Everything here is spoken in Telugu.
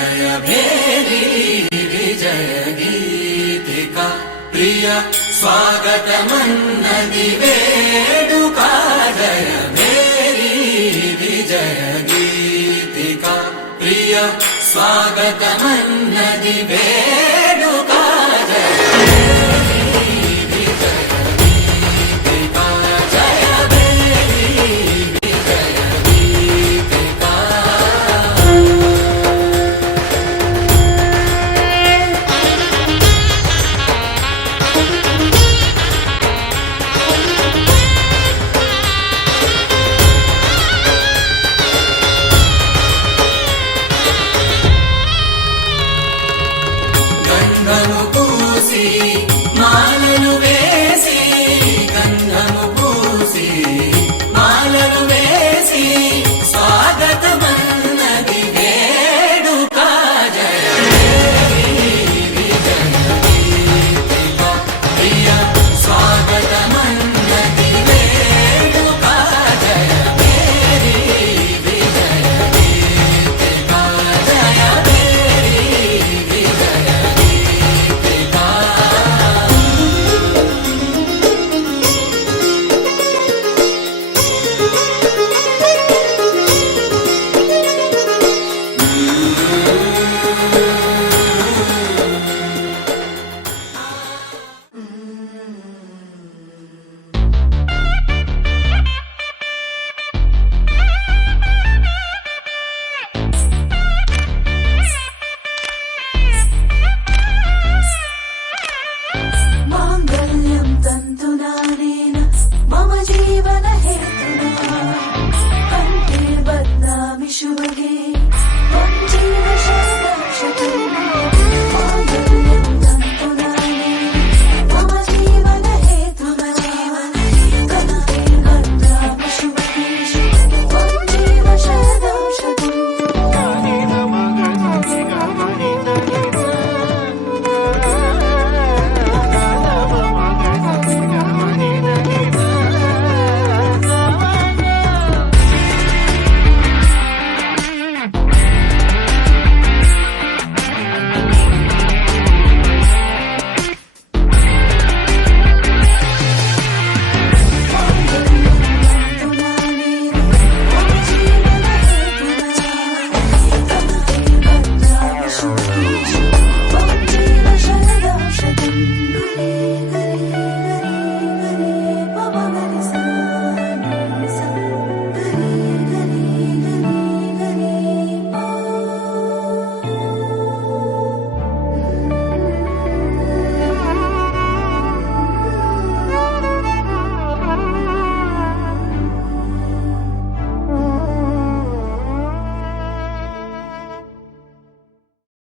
जय भेरी विजय गीतिका प्रिय स्वागतमन्नदि वेडुका जय भेरी विजय गीतिका प्रिय स्वागतमन्नदि वेडुका जय గంధము పూసి మాలలు వేసి గంధము పూసి మాలలు వేసి స్వాగతమన్నది వేడుక జయ విజయ గీతికా ప్రియ స్వాగతమన్నది వేడుక జయ మేరీ విజయ గీతికా జయ మేరీ విజయ माङ्गल्यं तन्तुनानेन मम जीवन हेतुना कण्ठे बध्नामि शुभगे त्वं जीव शरदं शतम्